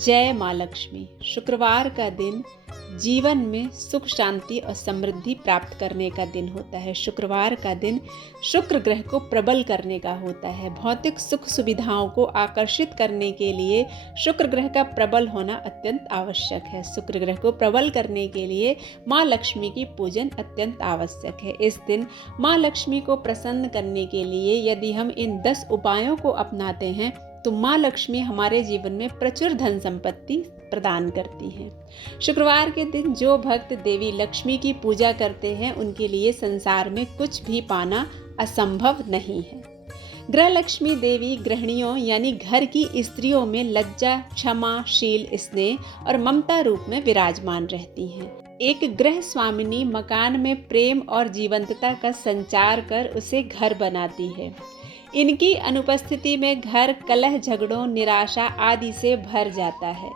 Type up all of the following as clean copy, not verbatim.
जय माँ लक्ष्मी। शुक्रवार का दिन जीवन में सुख शांति और समृद्धि प्राप्त करने का दिन होता है। शुक्रवार का दिन शुक्र ग्रह को प्रबल करने का होता है। भौतिक सुख सुविधाओं को आकर्षित करने के लिए शुक्र ग्रह का प्रबल होना अत्यंत आवश्यक है। शुक्र ग्रह को प्रबल करने के लिए माँ लक्ष्मी की पूजन अत्यंत आवश्यक है। इस दिन माँ लक्ष्मी को प्रसन्न करने के लिए यदि हम इन 10 उपायों को अपनाते हैं तो माँ लक्ष्मी हमारे जीवन में प्रचुर धन संपत्ति प्रदान करती हैं। शुक्रवार के दिन जो भक्त देवी लक्ष्मी की पूजा करते हैं उनके लिए संसार में कुछ भी पाना असंभव नहीं है। ग्रह लक्ष्मी देवी गृहिणियों यानी घर की स्त्रियों में लज्जा, क्षमा, शील, स्नेह और ममता रूप में विराजमान रहती हैं। एक गृह स्वामिनी मकान में प्रेम और जीवंतता का संचार कर उसे घर बनाती है। इनकी अनुपस्थिति में घर कलह, झगड़ों, निराशा आदि से भर जाता है।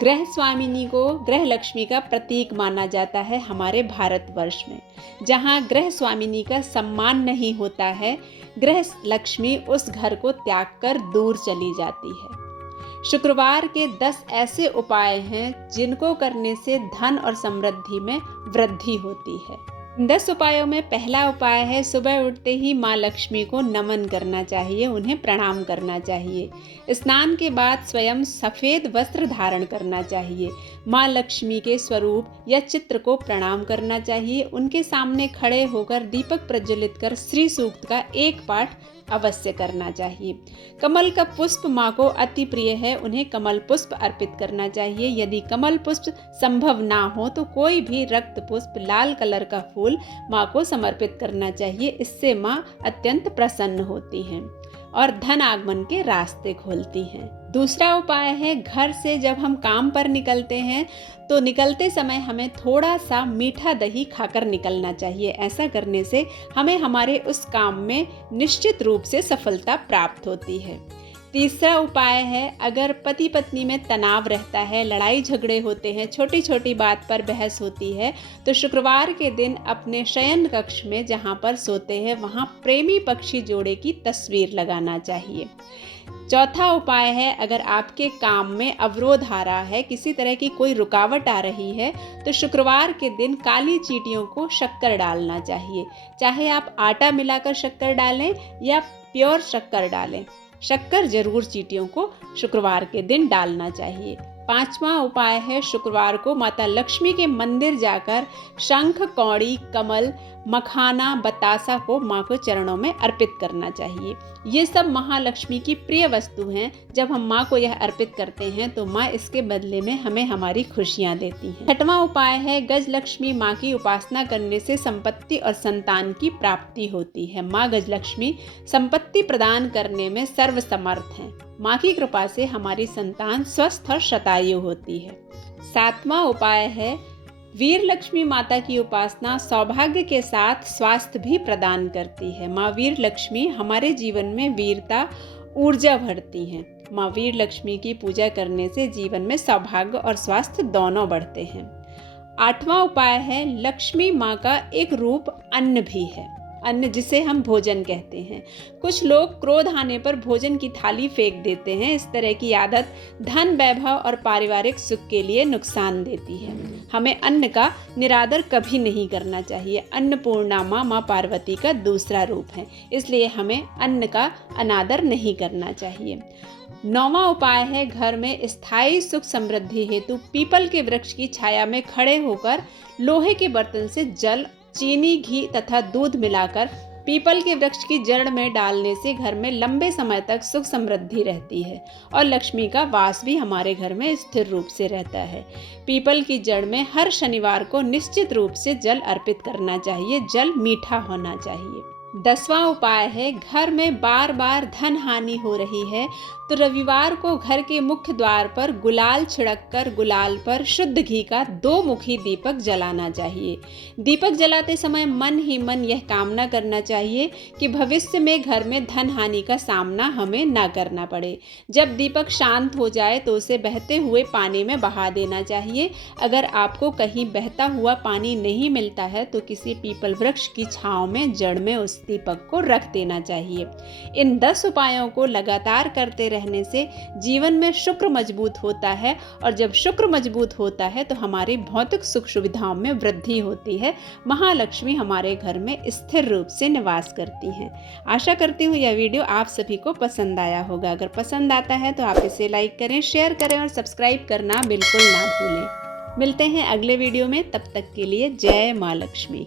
ग्रह स्वामिनी को ग्रह लक्ष्मी का प्रतीक माना जाता है। हमारे भारतवर्ष में जहाँ ग्रह स्वामिनी का सम्मान नहीं होता है, ग्रह लक्ष्मी उस घर को त्याग कर दूर चली जाती है। शुक्रवार के 10 ऐसे उपाय हैं जिनको करने से धन और समृद्धि में वृद्धि होती है। 10 उपायों में पहला उपाय है सुबह उठते ही माँ लक्ष्मी को नमन करना चाहिए, उन्हें प्रणाम करना चाहिए। स्नान के बाद स्वयं सफ़ेद वस्त्र धारण करना चाहिए। माँ लक्ष्मी के स्वरूप या चित्र को प्रणाम करना चाहिए। उनके सामने खड़े होकर दीपक प्रज्वलित कर श्री सूक्त का एक पाठ अवश्य करना चाहिए। कमल का पुष्प माँ को अति प्रिय है, उन्हें कमल पुष्प अर्पित करना चाहिए। यदि कमल पुष्प संभव ना हो तो कोई भी रक्त पुष्प, लाल कलर का फूल माँ को समर्पित करना चाहिए। इससे माँ अत्यंत प्रसन्न होती हैं और धन आगमन के रास्ते खोलती हैं। दूसरा उपाय है घर से जब हम काम पर निकलते हैं तो निकलते समय हमें थोड़ा सा मीठा दही खाकर निकलना चाहिए। ऐसा करने से हमें हमारे उस काम में निश्चित रूप से सफलता प्राप्त होती है। तीसरा उपाय है अगर पति पत्नी में तनाव रहता है, लड़ाई झगड़े होते हैं, छोटी छोटी बात पर बहस होती है, तो शुक्रवार के दिन अपने शयन कक्ष में जहाँ पर सोते हैं वहाँ प्रेमी पक्षी जोड़े की तस्वीर लगाना चाहिए। चौथा उपाय है अगर आपके काम में अवरोध आ रहा है, किसी तरह की कोई रुकावट आ रही है, तो शुक्रवार के दिन काली चींटियों को शक्कर डालना चाहिए। चाहे आप आटा मिलाकर शक्कर डालें या प्योर शक्कर डालें, शक्कर जरूर चींटियों को शुक्रवार के दिन डालना चाहिए। पांचवा उपाय है शुक्रवार को माता लक्ष्मी के मंदिर जाकर शंख, कौड़ी, कमल, मखाना, बतासा को माँ को चरणों में अर्पित करना चाहिए। ये सब महालक्ष्मी की प्रिय वस्तु हैं। जब हम माँ को यह अर्पित करते हैं तो माँ इसके बदले में हमें हमारी खुशियाँ देती हैं। छठवां उपाय है गज लक्ष्मी माँ की उपासना करने से संपत्ति और संतान की प्राप्ति होती है। माँ गज लक्ष्मी संपत्ति प्रदान करने में सर्वसमर्थ हैं। माँ की कृपा से हमारी संतान स्वस्थ और शतायु होती है। सातवां उपाय है वीर लक्ष्मी माता की उपासना सौभाग्य के साथ स्वास्थ्य भी प्रदान करती है। माँ वीर लक्ष्मी हमारे जीवन में वीरता, ऊर्जा भरती हैं। माँ वीर लक्ष्मी की पूजा करने से जीवन में सौभाग्य और स्वास्थ्य दोनों बढ़ते हैं। आठवां उपाय है लक्ष्मी माँ का एक रूप अन्न भी है। अन्न जिसे हम भोजन कहते हैं। कुछ लोग क्रोध आने पर भोजन की थाली फेंक देते हैं। इस तरह की आदत धन, वैभव और पारिवारिक सुख के लिए नुकसान देती है। हमें अन्न का निरादर कभी नहीं करना चाहिए। अन्नपूर्णा माँ पार्वती का दूसरा रूप है, इसलिए हमें अन्न का अनादर नहीं करना चाहिए। 9वां उपाय है घर में स्थायी सुख समृद्धि हेतु पीपल के वृक्ष की छाया में खड़े होकर लोहे के बर्तन से जल, चीनी, घी तथा दूध मिलाकर पीपल के वृक्ष की जड़ में डालने से घर में लंबे समय तक सुख समृद्धि रहती है और लक्ष्मी का वास भी हमारे घर में स्थिर रूप से रहता है। पीपल की जड़ में हर शनिवार को निश्चित रूप से जल अर्पित करना चाहिए। जल मीठा होना चाहिए। 10वां उपाय है घर में बार बार धन हानि हो रही है तो रविवार को घर के मुख्य द्वार पर गुलाल छिड़ककर गुलाल पर शुद्ध घी का 2 मुखी दीपक जलाना चाहिए। दीपक जलाते समय मन ही मन यह कामना करना चाहिए कि भविष्य में घर में धन हानि का सामना हमें ना करना पड़े। जब दीपक शांत हो जाए तो उसे बहते हुए पानी में बहा देना चाहिए। अगर आपको कहीं बहता हुआ पानी नहीं मिलता है तो किसी पीपल वृक्ष की छांव में जड़ में उस दीपक को रख देना चाहिए। इन 10 उपायों को लगातार करते रहने से जीवन में शुक्र मजबूत होता है, और जब शुक्र मजबूत होता है तो हमारी भौतिक सुख सुविधाओं में वृद्धि होती है। महालक्ष्मी हमारे घर में स्थिर रूप से निवास करती हैं। आशा करती हूँ यह वीडियो आप सभी को पसंद आया होगा। अगर पसंद आता है तो आप इसे लाइक करें, शेयर करें और सब्सक्राइब करना बिल्कुल ना भूलें। मिलते हैं अगले वीडियो में, तब तक के लिए जय माँ लक्ष्मी।